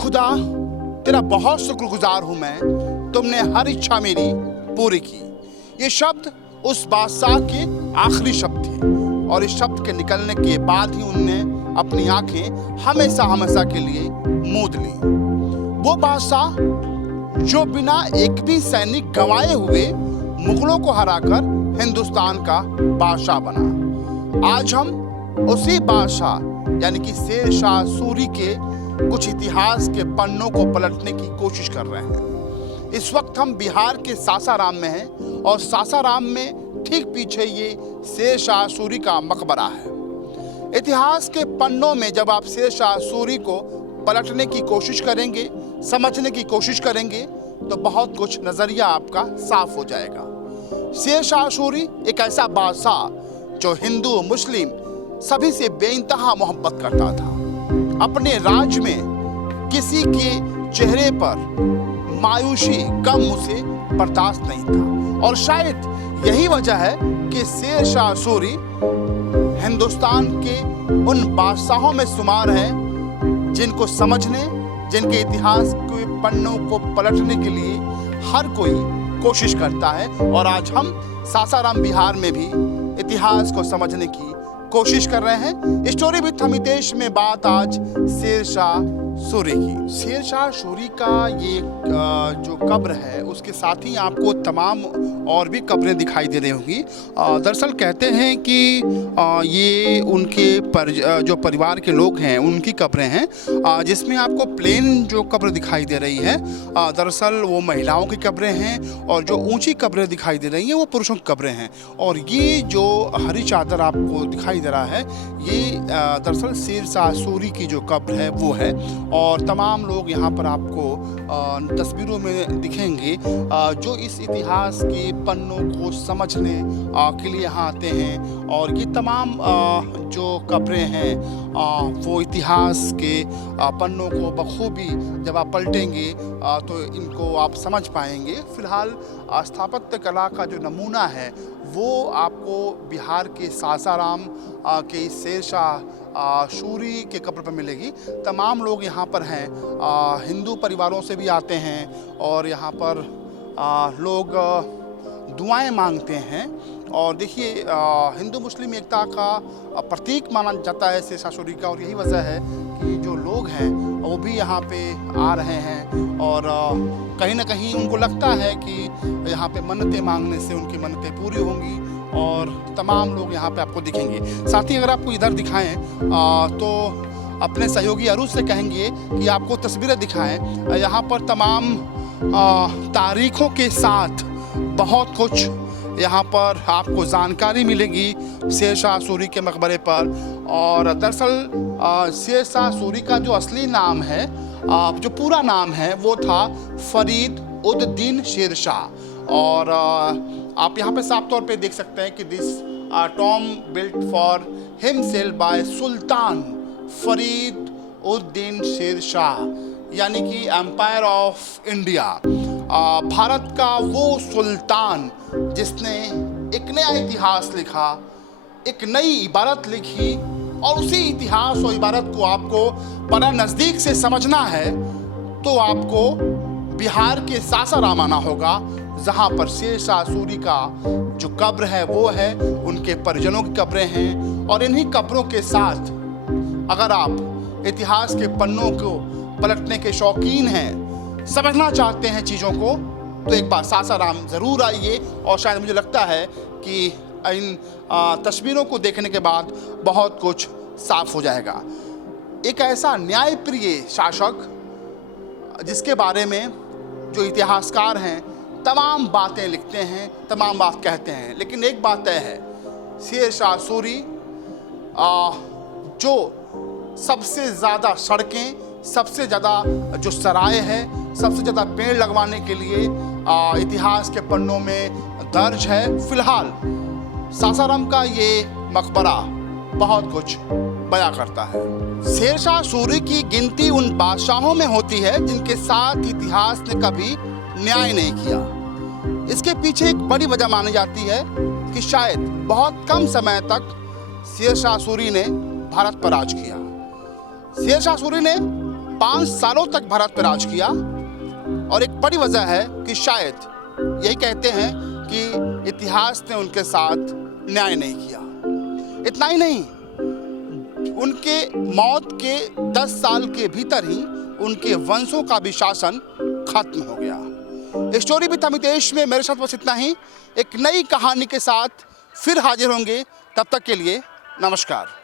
खुदा तेरा बहुत शुक्रगुजार हूं मैं, तुमने हर इच्छा मेरी पूरी की। ये शब्द उस बादशाह के आखिरी शब्द थे और इस शब्द के निकलने के बाद ही उनने अपनी आंखें हमेशा हमेशा के लिए मूंद ली। वो बादशाह जो बिना एक भी सैनिक गंवाए हुए मुगलों को हराकर हिंदुस्तान का बादशाह बना। आज हम उसी बादशाह यानी कि शेर शाह सूरी के कुछ इतिहास के पन्नों को पलटने की कोशिश कर रहे हैं। इस वक्त हम बिहार के सासाराम में हैं और सासाराम में ठीक पीछे ये शेर शाह सूरी का मकबरा है। इतिहास के पन्नों में जब आप शेर शाह सूरी को पलटने की कोशिश करेंगे, समझने की कोशिश करेंगे, तो बहुत कुछ नजरिया आपका साफ हो जाएगा। शेर शाह सूरी एक ऐसा बादशाह जो हिंदू मुस्लिम सभी से बेइंतहा मोहब्बत करता था। अपने राज में किसी के चेहरे पर मायूसी, गम उसे बर्दाश्त नहीं था और शायद यही वजह है कि शेर शाह सूरी हिंदुस्तान के उन बादशाहों में शुमार हैं जिनको समझने, जिनके इतिहास के पन्नों को पलटने के लिए हर कोई कोशिश करता है। और आज हम सासाराम बिहार में भी इतिहास को समझने की कोशिश कर रहे हैं। स्टोरी विद हितेश में बात आज शेर शाह सूरी की। शेर शाह सूरी का ये जो कब्र है उसके साथ ही आपको तमाम और भी कब्रें दिखाई दे रही होंगी। दरअसल कहते हैं कि ये उनके जो परिवार के लोग हैं उनकी कब्रें हैं, जिसमें आपको प्लेन जो कब्र दिखाई दे रही है दरअसल वो महिलाओं की कब्रें हैं और जो ऊंची कब्रें दिखाई दे रही हैं वो पुरुषों की कब्रें हैं। और ये जो हरी चादर आपको दिखाई दे रहा है ये दरअसल शेर शाह सूरी की जो कब्र है वो है। और तमाम लोग यहाँ पर आपको तस्वीरों में दिखेंगे जो इस इतिहास के पन्नों को समझने के लिए यहाँ आते हैं। और ये तमाम जो कब्रें हैं वो इतिहास के पन्नों को बखूबी जब आप पलटेंगे तो इनको आप समझ पाएंगे। फिलहाल स्थापत्य कला का जो नमूना है वो आपको बिहार के सासाराम के शेर शाह सूरी के कब्र पर मिलेगी। तमाम लोग यहाँ पर हैं, हिंदू परिवारों से भी आते हैं और यहाँ पर लोग दुआएं मांगते हैं। और देखिए हिंदू मुस्लिम एकता का प्रतीक माना जाता है शेर शाह सूरी का और यही वजह है कि जो लोग हैं वो भी यहाँ पे आ रहे हैं और कहीं ना कहीं उनको लगता है कि यहाँ पे मन्नतें मांगने से उनकी मन्नतें पूरी होंगी और तमाम लोग यहाँ पे आपको दिखेंगे। साथ ही अगर आपको इधर दिखाएं तो अपने सहयोगी अरुज से कहेंगे कि आपको तस्वीरें दिखाएं। यहाँ पर तमाम तारीखों के साथ बहुत कुछ यहाँ पर आपको जानकारी मिलेगी शेर शाह सूरी के मकबरे पर। और दरअसल शेर शाह सूरी का जो असली नाम है, जो पूरा नाम है वो था फरीद उद दीन शेर शाह। और आप यहाँ पे साफ तौर पे देख सकते हैं कि this tomb built for himself by Sultan Farid ud Din Sher Shah, यानी कि एम्पायर ऑफ इंडिया, भारत का वो सुल्तान जिसने एक नया इतिहास लिखा, एक नई इबारत लिखी। और उसी इतिहास और इबारत को आपको बड़ा नज़दीक से समझना है तो आपको बिहार के सासाराम आना होगा, जहाँ पर शेर शाह सूरी का जो कब्र है वो है, उनके परिजनों की कब्रें हैं। और इन्हीं कब्रों के साथ अगर आप इतिहास के पन्नों को पलटने के शौकीन हैं, समझना चाहते हैं चीज़ों को, तो एक बार सासाराम ज़रूर आइए। और शायद मुझे लगता है कि इन तस्वीरों को देखने के बाद बहुत कुछ साफ हो जाएगा। एक ऐसा न्यायप्रिय शासक जिसके बारे में जो इतिहासकार हैं तमाम बातें लिखते हैं, तमाम बात कहते हैं, लेकिन एक बात तय है, शेर शाह सूरी जो सबसे ज़्यादा सड़कें, सबसे ज़्यादा जो सराय है, सबसे ज़्यादा पेड़ लगवाने के लिए इतिहास के पन्नों में दर्ज है। फिलहाल सासाराम का ये मकबरा बहुत कुछ बयां करता है। शेर शाह सूरी की गिनती उन बादशाहों में होती है जिनके साथ इतिहास ने कभी न्याय नहीं किया। इसके पीछे एक बड़ी वजह मानी जाती है कि शायद बहुत कम समय तक शेर शाह सूरी ने भारत पर राज किया। शेर शाह सूरी ने 5 सालों तक भारत पर राज किया और एक बड़ी वजह है कि शायद यही कहते हैं कि इतिहास ने उनके साथ न्याय नहीं किया। इतना ही नहीं, उनके मौत के 10 साल के भीतर ही उनके वंशों का भी शासन खत्म हो गया। स्टोरी विद अमितेश में मेरे साथ बस इतना ही। एक नई कहानी के साथ फिर हाजिर होंगे, तब तक के लिए नमस्कार।